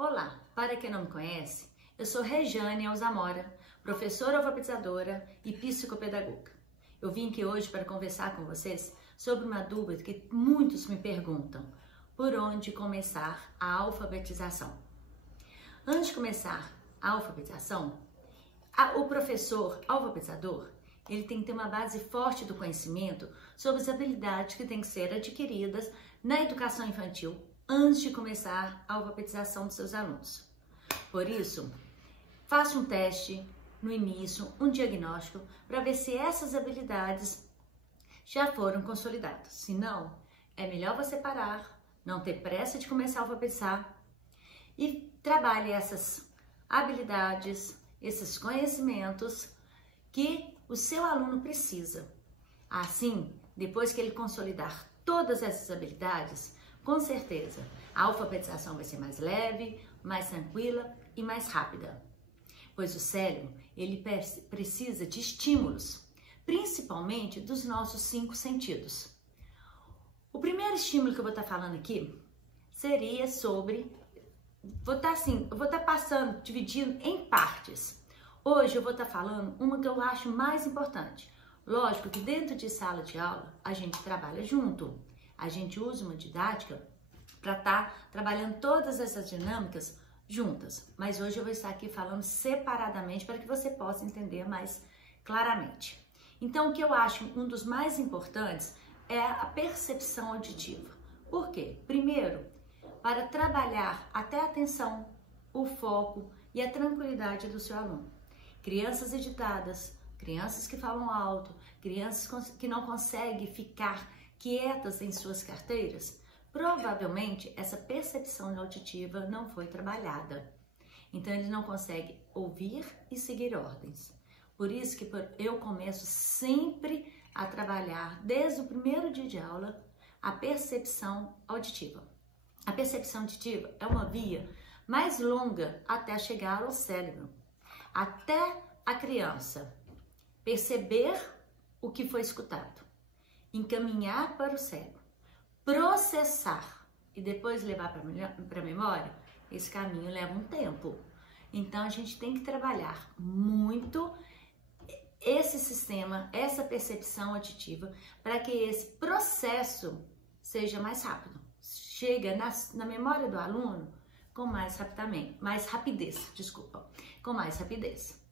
Olá, para quem não me conhece, eu sou Rejane Alzamora, professora alfabetizadora e psicopedagoga. Eu vim aqui hoje para conversar com vocês sobre uma dúvida que muitos me perguntam: por onde começar a alfabetização? Antes de começar a alfabetização, o professor alfabetizador ele tem que ter uma base forte do conhecimento sobre as habilidades que têm que ser adquiridas na educação infantil antes de começar a alfabetização dos seus alunos. Por isso, faça um teste no início, um diagnóstico, para ver se essas habilidades já foram consolidadas. Se não, é melhor você parar, não ter pressa de começar a alfabetizar e trabalhe essas habilidades, esses conhecimentos que o seu aluno precisa. Assim, depois que ele consolidar todas essas habilidades, com certeza a alfabetização vai ser mais leve, mais tranquila e mais rápida. Pois o cérebro, ele precisa de estímulos, principalmente dos nossos 5 sentidos. O primeiro estímulo que eu vou estar falando aqui seria sobre... vou estar passando, dividindo em partes. Hoje eu vou estar falando uma que eu acho mais importante. Lógico que dentro de sala de aula a gente trabalha junto. A gente usa uma didática para estar trabalhando todas essas dinâmicas juntas. Mas hoje eu vou estar aqui falando separadamente para que você possa entender mais claramente. Então, o que eu acho um dos mais importantes é a percepção auditiva. Por quê? Primeiro, para trabalhar até a atenção, o foco e a tranquilidade do seu aluno. Crianças agitadas, crianças que falam alto, crianças que não conseguem ficar quietas em suas carteiras, provavelmente essa percepção auditiva não foi trabalhada. Então, ele não consegue ouvir e seguir ordens. Por isso que eu começo sempre a trabalhar, desde o primeiro dia de aula, a percepção auditiva. A percepção auditiva é uma via mais longa até chegar ao cérebro. Até a criança perceber o que foi escutado, encaminhar para o cérebro, processar e depois levar para a memória, esse caminho leva um tempo. Então, a gente tem que trabalhar muito esse sistema, essa percepção auditiva, para que esse processo seja mais rápido. Chega na memória do aluno com com mais rapidez.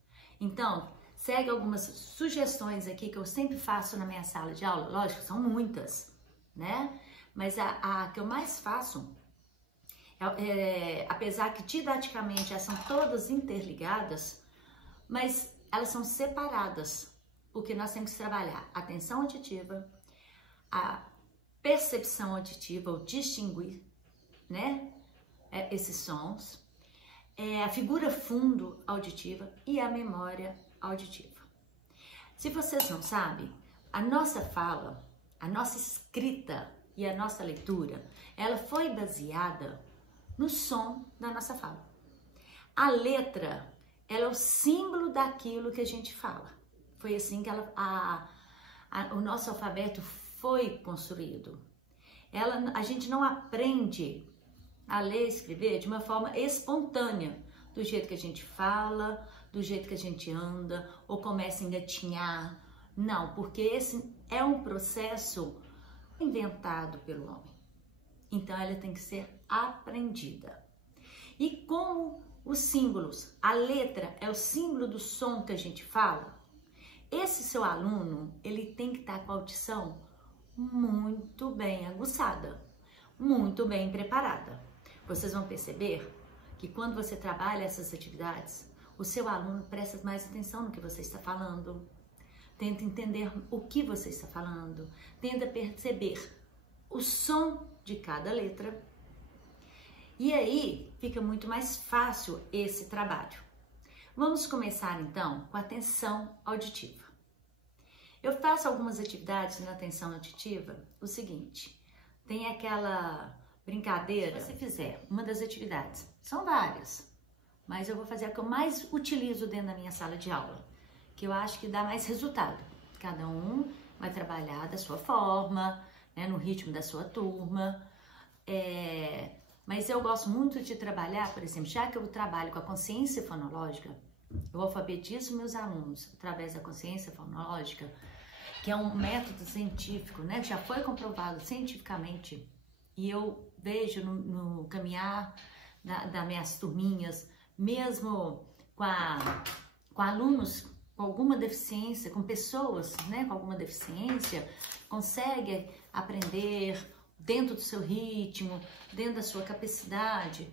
Então, segue algumas sugestões aqui que eu sempre faço na minha sala de aula. Lógico, são muitas, né? Mas a que eu mais faço, apesar que didaticamente elas são todas interligadas, mas elas são separadas, porque nós temos que trabalhar a atenção auditiva, a percepção auditiva, ou distinguir, né? Esses sons, a figura fundo auditiva e a memória auditiva. Se vocês não sabem, a nossa fala, a nossa escrita e a nossa leitura, ela foi baseada no som da nossa fala. A letra, ela é o símbolo daquilo que a gente fala. Foi assim que o nosso alfabeto foi construído. A gente não aprende a ler e escrever de uma forma espontânea, do jeito que a gente fala, do jeito que a gente anda, ou começa a engatinhar. Não, porque esse é um processo inventado pelo homem. Então, ela tem que ser aprendida. E como os símbolos, a letra é o símbolo do som que a gente fala, esse seu aluno, ele tem que estar com a audição muito bem aguçada, muito bem preparada. Vocês vão perceber que quando você trabalha essas atividades, o seu aluno presta mais atenção no que você está falando, tenta entender o que você está falando, tenta perceber o som de cada letra, e aí fica muito mais fácil esse trabalho. Vamos começar então com a atenção auditiva. Eu faço algumas atividades na atenção auditiva, o seguinte, tem aquela brincadeira, se você fizer uma das atividades, são várias, mas eu vou fazer a que eu mais utilizo dentro da minha sala de aula, que eu acho que dá mais resultado. Cada um vai trabalhar da sua forma, né, no ritmo da sua turma, Mas eu gosto muito de trabalhar, por exemplo, já que eu trabalho com a consciência fonológica, eu alfabetizo meus alunos através da consciência fonológica, que é um método científico, né, que já foi comprovado cientificamente, e eu vejo no caminhar das minhas turminhas, mesmo com alunos com alguma deficiência, com pessoas, né, com alguma deficiência, conseguem aprender dentro do seu ritmo, dentro da sua capacidade,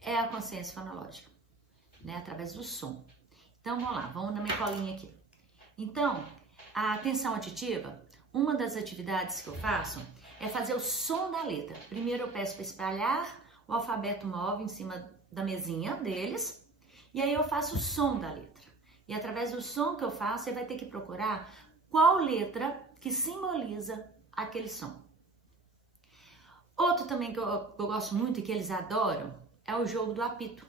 é a consciência fonológica, né, através do som. Então, vamos lá, vamos na minha colinha aqui. Então, a atenção auditiva, uma das atividades que eu faço é fazer o som da letra. Primeiro eu peço para espalhar o alfabeto móvel em cima da mesinha deles, e aí eu faço o som da letra. E através do som que eu faço, você vai ter que procurar qual letra que simboliza aquele som. Outro também que eu gosto muito e que eles adoram é o jogo do apito.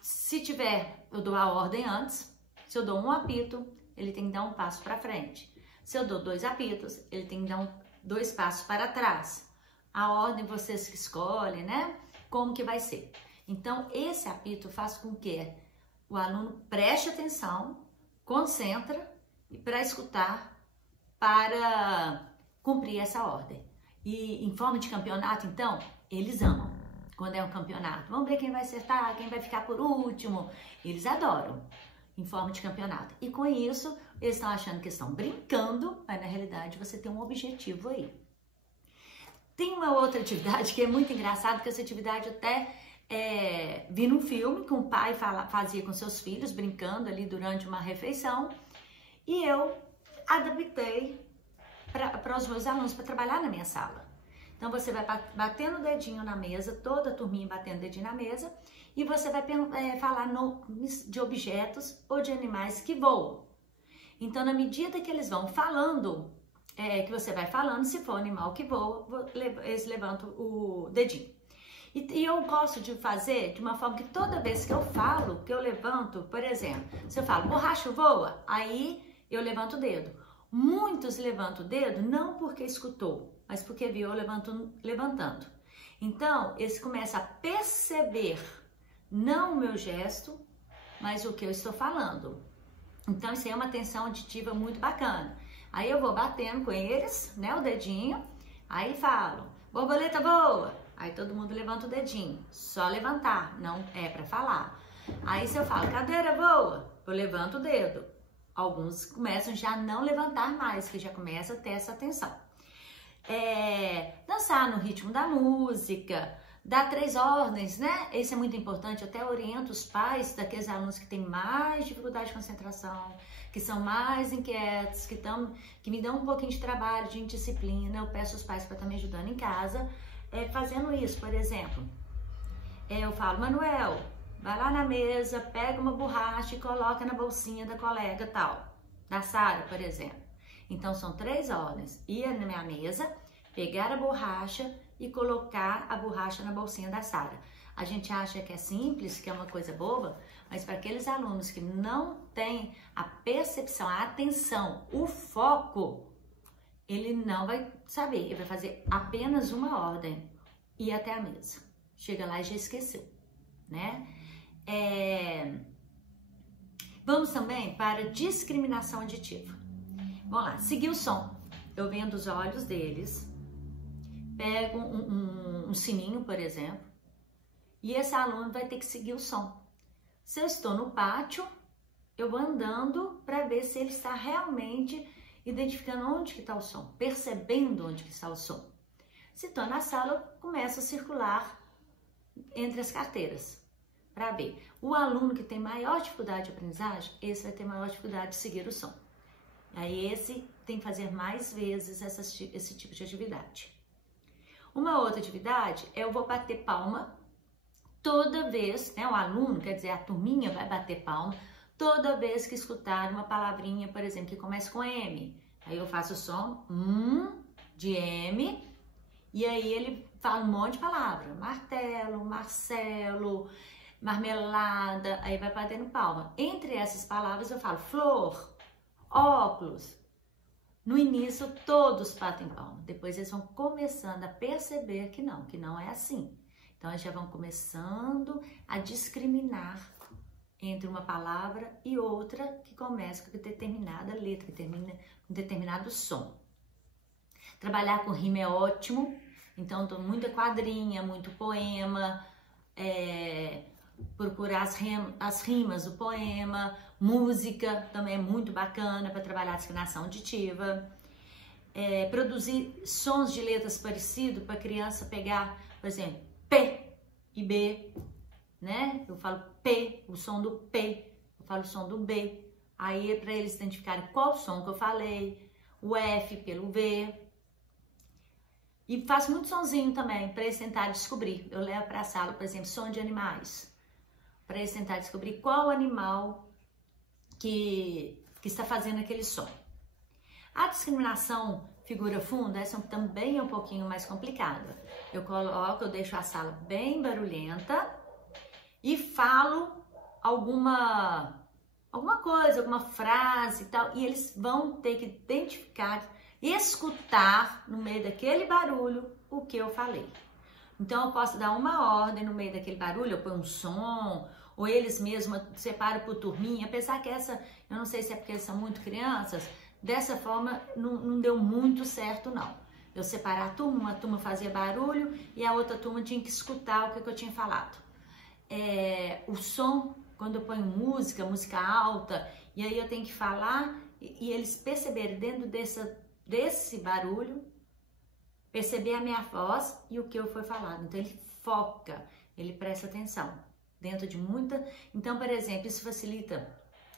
Se tiver, eu dou a ordem antes. Se eu dou um apito, ele tem que dar um passo para frente. Se eu dou 2 apitos, ele tem que dar 2 passos para trás. A ordem vocês que escolhem, né? Como que vai ser. Então, esse apito faz com que o aluno preste atenção, concentra e para escutar, para cumprir essa ordem. E em forma de campeonato, então, eles amam quando é um campeonato. Vamos ver quem vai acertar, quem vai ficar por último. Eles adoram em forma de campeonato. E com isso, eles estão achando que estão brincando, mas na realidade você tem um objetivo aí. Tem uma outra atividade que é muito engraçada, que essa atividade até vi num filme que um pai fazia com seus filhos, brincando ali durante uma refeição, e eu adaptei para os meus alunos, para trabalhar na minha sala. Então você vai batendo o dedinho na mesa, toda a turminha batendo o dedinho na mesa, e você vai falar de objetos ou de animais que voam. Então, na medida que eles vão falando, que você vai falando, se for um animal que voa, eles levantam o dedinho. E eu gosto de fazer de uma forma que toda vez que eu falo, que eu levanto, por exemplo, se eu falo borracha voa, aí eu levanto o dedo. Muitos levantam o dedo não porque escutou, mas porque viu eu levantando. Então, eles começam a perceber não o meu gesto, mas o que eu estou falando. Então, isso aí é uma atenção auditiva muito bacana. Aí eu vou batendo com eles, né, o dedinho, aí falo, borboleta voa. Aí todo mundo levanta o dedinho, só levantar, não é para falar. Aí se eu falo, cadeira voa, eu levanto o dedo. Alguns começam já a não levantar mais, que já começa a ter essa atenção. Dançar no ritmo da música, dar 3 ordens, né? Isso é muito importante, eu até oriento os pais daqueles alunos que têm mais dificuldade de concentração, que são mais inquietos, que me dão um pouquinho de trabalho, de indisciplina. Eu peço aos pais para estar me ajudando em casa, fazendo isso. Por exemplo, eu falo, Manuel, vai lá na mesa, pega uma borracha e coloca na bolsinha da colega tal, da Sara, por exemplo. Então, são 3 ordens. Ir na minha mesa, pegar a borracha e colocar a borracha na bolsinha da Sara. A gente acha que é simples, que é uma coisa boba, mas para aqueles alunos que não têm a percepção, a atenção, o foco, ele não vai saber. Ele vai fazer apenas uma ordem e ir até a mesa. Chega lá e já esqueceu, né? Vamos também para discriminação auditiva. Vamos lá, seguir o som. Eu vendo os olhos deles, pego um sininho, por exemplo, e esse aluno vai ter que seguir o som. Se eu estou no pátio, eu vou andando para ver se ele está realmente identificando onde que está o som, percebendo onde que está o som. Se estou na sala, eu começo a circular entre as carteiras para ver. O aluno que tem maior dificuldade de aprendizagem, esse vai ter maior dificuldade de seguir o som. Aí esse tem que fazer mais vezes esse tipo de atividade. Uma outra atividade eu vou bater palma toda vez, né? O aluno, quer dizer, a turminha vai bater palma toda vez que escutar uma palavrinha, por exemplo, que começa com M. Aí eu faço o som de M e aí ele fala um monte de palavra. Martelo, Marcelo, marmelada, aí vai batendo palma. Entre essas palavras eu falo flor, óculos, No início, todos batem palma. Depois eles vão começando a perceber que não é assim. Então, eles já vão começando a discriminar entre uma palavra e outra que começa com determinada letra, que termina com determinado som. Trabalhar com rima é ótimo. Então, muita quadrinha, muito poema, procurar as rimas do poema, música também é muito bacana para trabalhar a discriminação auditiva, produzir sons de letras parecidos para a criança pegar, por exemplo, P e B, né? Eu falo P, o som do P, eu falo o som do B, aí é para eles identificarem qual som que eu falei, o F pelo V. E faço muito sonzinho também, para eles tentarem descobrir. Eu levo para a sala, por exemplo, som de animais, para eles tentarem descobrir qual animal que está fazendo aquele som. A discriminação figura funda, essa também é um pouquinho mais complicada. Eu deixo a sala bem barulhenta e falo alguma coisa, alguma frase e tal, e eles vão ter que identificar, escutar no meio daquele barulho o que eu falei. Então eu posso dar uma ordem no meio daquele barulho, eu ponho um som, ou eles mesmos separam por turminha, apesar que essa, eu não sei se é porque eles são muito crianças, dessa forma não deu muito certo não. Eu separar a turma, uma turma fazia barulho e a outra turma tinha que escutar o que eu tinha falado. O som, quando eu ponho música alta, e aí eu tenho que falar e eles perceberem dentro desse barulho, perceber a minha voz e o que eu foi falado. Então ele foca, ele presta atenção dentro de muita. Então, por exemplo, isso facilita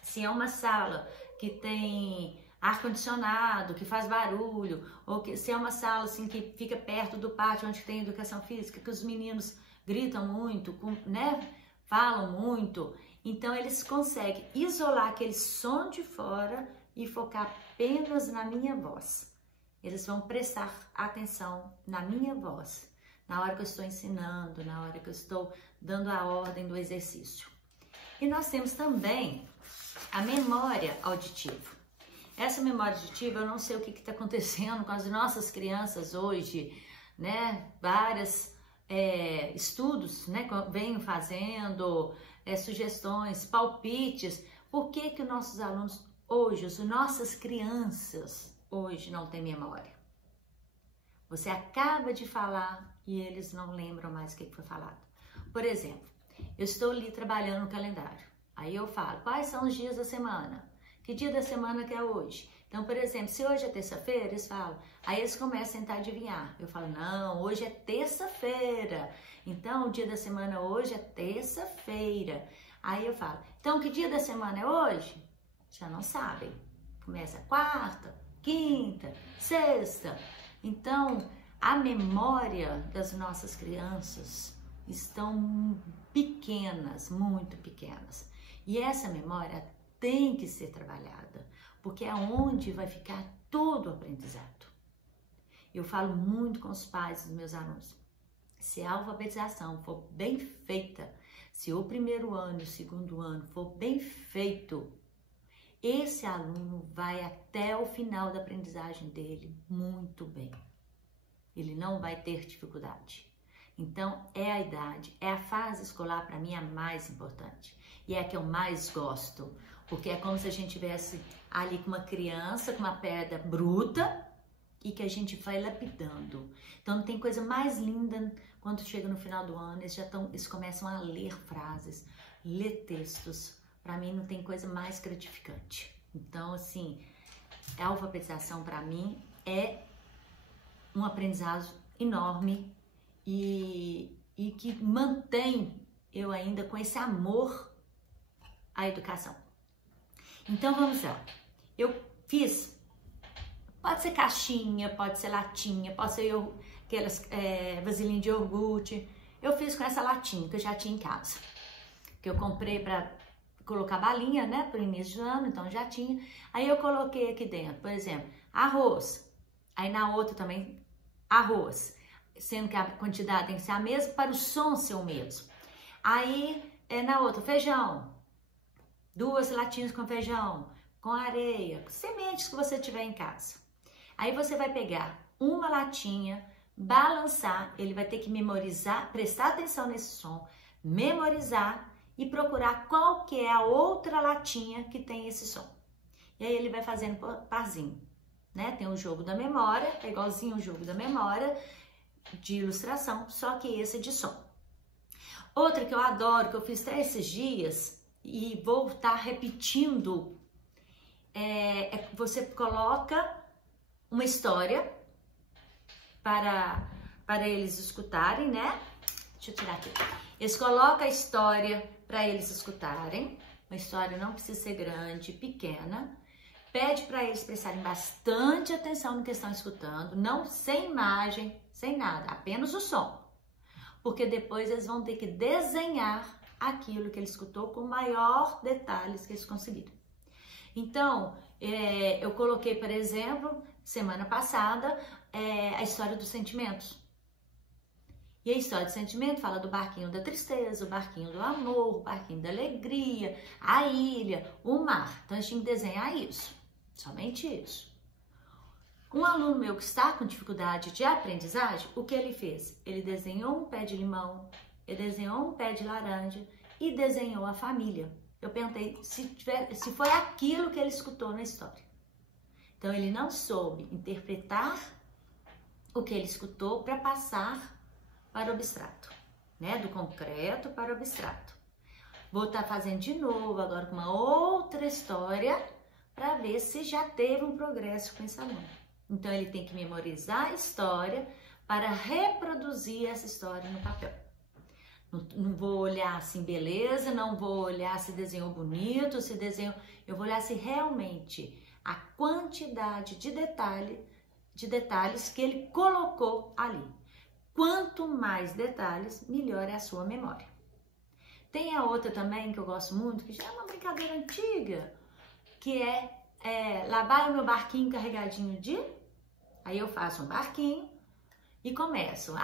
se é uma sala que tem ar-condicionado, que faz barulho, ou se é uma sala assim que fica perto do pátio onde tem educação física, que os meninos gritam muito, né? Falam muito. Então eles conseguem isolar aquele som de fora e focar apenas na minha voz. Eles vão prestar atenção na minha voz, na hora que eu estou ensinando, na hora que eu estou dando a ordem do exercício. E nós temos também a memória auditiva. Essa memória auditiva, eu não sei o que está acontecendo com as nossas crianças hoje, né? Vários estudos, né, venham fazendo sugestões, palpites. Por que que os nossos alunos hoje, as nossas crianças hoje não têm memória? Você acaba de falar e eles não lembram mais o que foi falado. Por exemplo, eu estou ali trabalhando no calendário. Aí eu falo, quais são os dias da semana? Que dia da semana que é hoje? Então, por exemplo, se hoje é terça-feira, eles falam, aí eles começam a tentar adivinhar. Eu falo, não, hoje é terça-feira. Então, o dia da semana hoje é terça-feira. Aí eu falo, então, que dia da semana é hoje? Já não sabem. Começa quarta, quinta, sexta. Então, a memória das nossas crianças estão pequenas, muito pequenas. E essa memória tem que ser trabalhada, porque é onde vai ficar todo o aprendizado. Eu falo muito com os pais dos meus alunos. Se a alfabetização for bem feita, se o primeiro ano e o segundo ano for bem feito, esse aluno vai até o final da aprendizagem dele muito bem. Ele não vai ter dificuldade. Então, é a idade, é a fase escolar, para mim, a mais importante. E é a que eu mais gosto, porque é como se a gente estivesse ali com uma criança, com uma pedra bruta, e que a gente vai lapidando. Então, não tem coisa mais linda quando chega no final do ano, eles começam a ler frases, ler textos. Para mim, não tem coisa mais gratificante. Então, assim, a alfabetização, para mim, é um aprendizado enorme e que mantém eu ainda com esse amor à educação. Então, vamos lá. Eu fiz, pode ser caixinha, pode ser latinha, pode ser aquelas vasilhinhas de iogurte. Eu fiz com essa latinha que eu já tinha em casa, que eu comprei para colocar balinha, né, para o início do ano, então já tinha. Aí eu coloquei aqui dentro, por exemplo, arroz. Aí na outra também, arroz. Sendo que a quantidade tem que ser a mesma para o som ser o mesmo. Aí, na outra, feijão. 2 latinhas com feijão, com areia, sementes que você tiver em casa. Aí você vai pegar uma latinha, balançar, ele vai ter que memorizar, prestar atenção nesse som, memorizar e procurar qual que é a outra latinha que tem esse som. E aí ele vai fazendo parzinho, né? Tem o jogo da memória, é igualzinho o jogo da memória de ilustração, só que esse é de som. Outra que eu adoro, que eu fiz até esses dias e vou estar repetindo, você coloca uma história para eles escutarem, né? Deixa eu tirar aqui. Eles colocam a história para eles escutarem. Uma história não precisa ser grande, pequena. Pede para eles prestarem bastante atenção no que estão escutando, não sem imagem, sem nada, apenas o som. Porque depois eles vão ter que desenhar aquilo que ele escutou com maior detalhes que eles conseguiram. Então, eu coloquei, por exemplo, semana passada, a história dos sentimentos. E a história do sentimento fala do barquinho da tristeza, o barquinho do amor, o barquinho da alegria, a ilha, o mar. Então, a gente tem que desenhar isso, somente isso. Um aluno meu que está com dificuldade de aprendizagem, o que ele fez? Ele desenhou um pé de limão, ele desenhou um pé de laranja e desenhou a família. Eu perguntei se foi aquilo que ele escutou na história. Então, ele não soube interpretar o que ele escutou para passar para o abstrato, né? Do concreto para o abstrato. Vou estar fazendo de novo agora com uma outra história para ver se já teve um progresso com esse aluno. Então, ele tem que memorizar a história para reproduzir essa história no papel. Não vou olhar assim, beleza, não vou olhar se desenhou bonito, se desenhou... Eu vou olhar se realmente a quantidade de detalhes que ele colocou ali. Quanto mais detalhes, melhor é a sua memória. Tem a outra também que eu gosto muito, que já é uma brincadeira antiga, que lá vai o meu barquinho carregadinho de... Aí eu faço um barquinho e começo.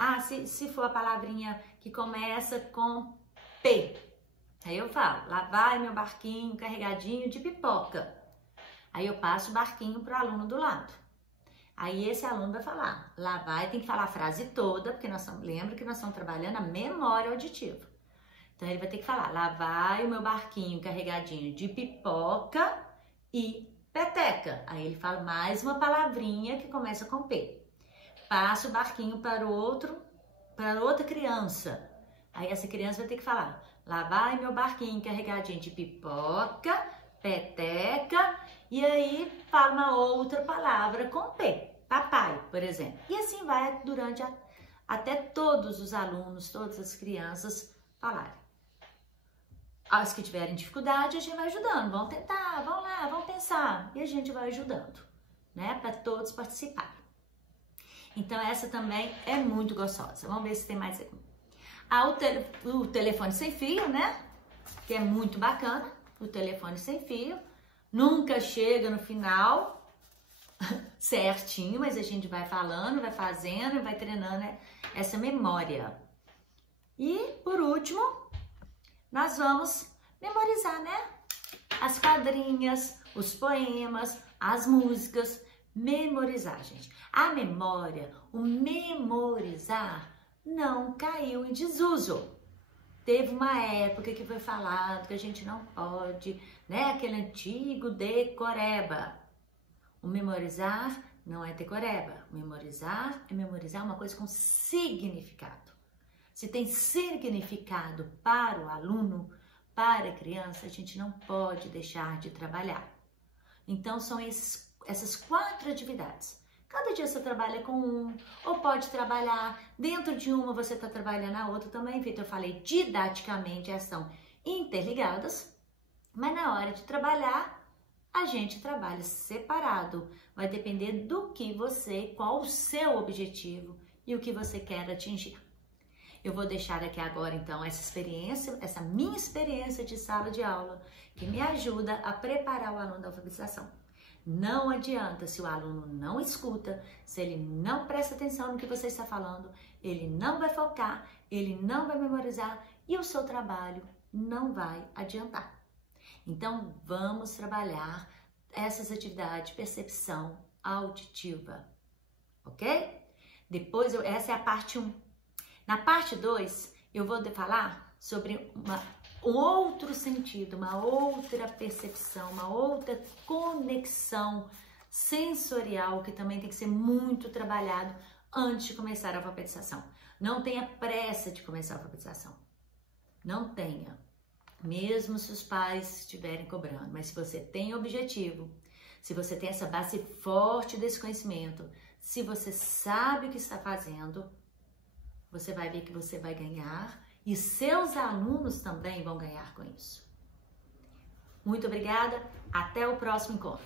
Se for a palavrinha que começa com P, aí eu falo, lá vai meu barquinho carregadinho de pipoca. Aí eu passo o barquinho para o aluno do lado. Aí esse aluno vai falar, lá vai, tem que falar a frase toda, porque lembra que nós estamos trabalhando a memória auditiva. Então ele vai ter que falar, lá vai o meu barquinho carregadinho de pipoca e peteca. Aí ele fala mais uma palavrinha que começa com P. Passa o barquinho para outra criança. Aí essa criança vai ter que falar, lá vai meu barquinho carregadinho de pipoca, peteca, e aí fala uma outra palavra com P. Papai, por exemplo. E assim vai durante até todos os alunos, todas as crianças falarem. As que tiverem dificuldade, a gente vai ajudando. Vão tentar, vão lá, vão pensar. E a gente vai ajudando, né? Para todos participarem. Então, essa também é muito gostosa. Vamos ver se tem mais alguma. O telefone sem fio, né? Que é muito bacana. O telefone sem fio. Nunca chega no final certinho, mas a gente vai falando, vai fazendo e vai treinando essa memória. E, por último, nós vamos memorizar, né? As quadrinhas, os poemas, as músicas. Memorizar, gente. A memória, o memorizar, não caiu em desuso. Teve uma época que foi falado que a gente não pode, né? Aquele antigo decoreba. O memorizar não é decoreba. Memorizar é memorizar uma coisa com significado. Se tem significado para o aluno, para a criança, a gente não pode deixar de trabalhar. Então, são essas 4 atividades. Cada dia você trabalha com um, ou pode trabalhar dentro de uma, você está trabalhando a outra também. Feito, eu falei, didaticamente, elas são interligadas, mas na hora de trabalhar, a gente trabalha separado. Vai depender do que qual o seu objetivo e o que você quer atingir. Eu vou deixar aqui agora, então, essa minha experiência de sala de aula, que me ajuda a preparar o aluno da alfabetização. Não adianta se o aluno não escuta, se ele não presta atenção no que você está falando, ele não vai focar, ele não vai memorizar e o seu trabalho não vai adiantar. Então, vamos trabalhar essas atividades de percepção, auditiva, ok? Depois, essa é a parte 1. Na parte 2, eu vou falar sobre um outro sentido, uma outra percepção, uma outra conexão sensorial que também tem que ser muito trabalhado antes de começar a alfabetização. Não tenha pressa de começar a alfabetização. Não tenha. Mesmo se os pais estiverem cobrando. Mas se você tem objetivo, se você tem essa base forte desse conhecimento, se você sabe o que está fazendo, você vai ver que você vai ganhar e seus alunos também vão ganhar com isso. Muito obrigada. Até o próximo encontro.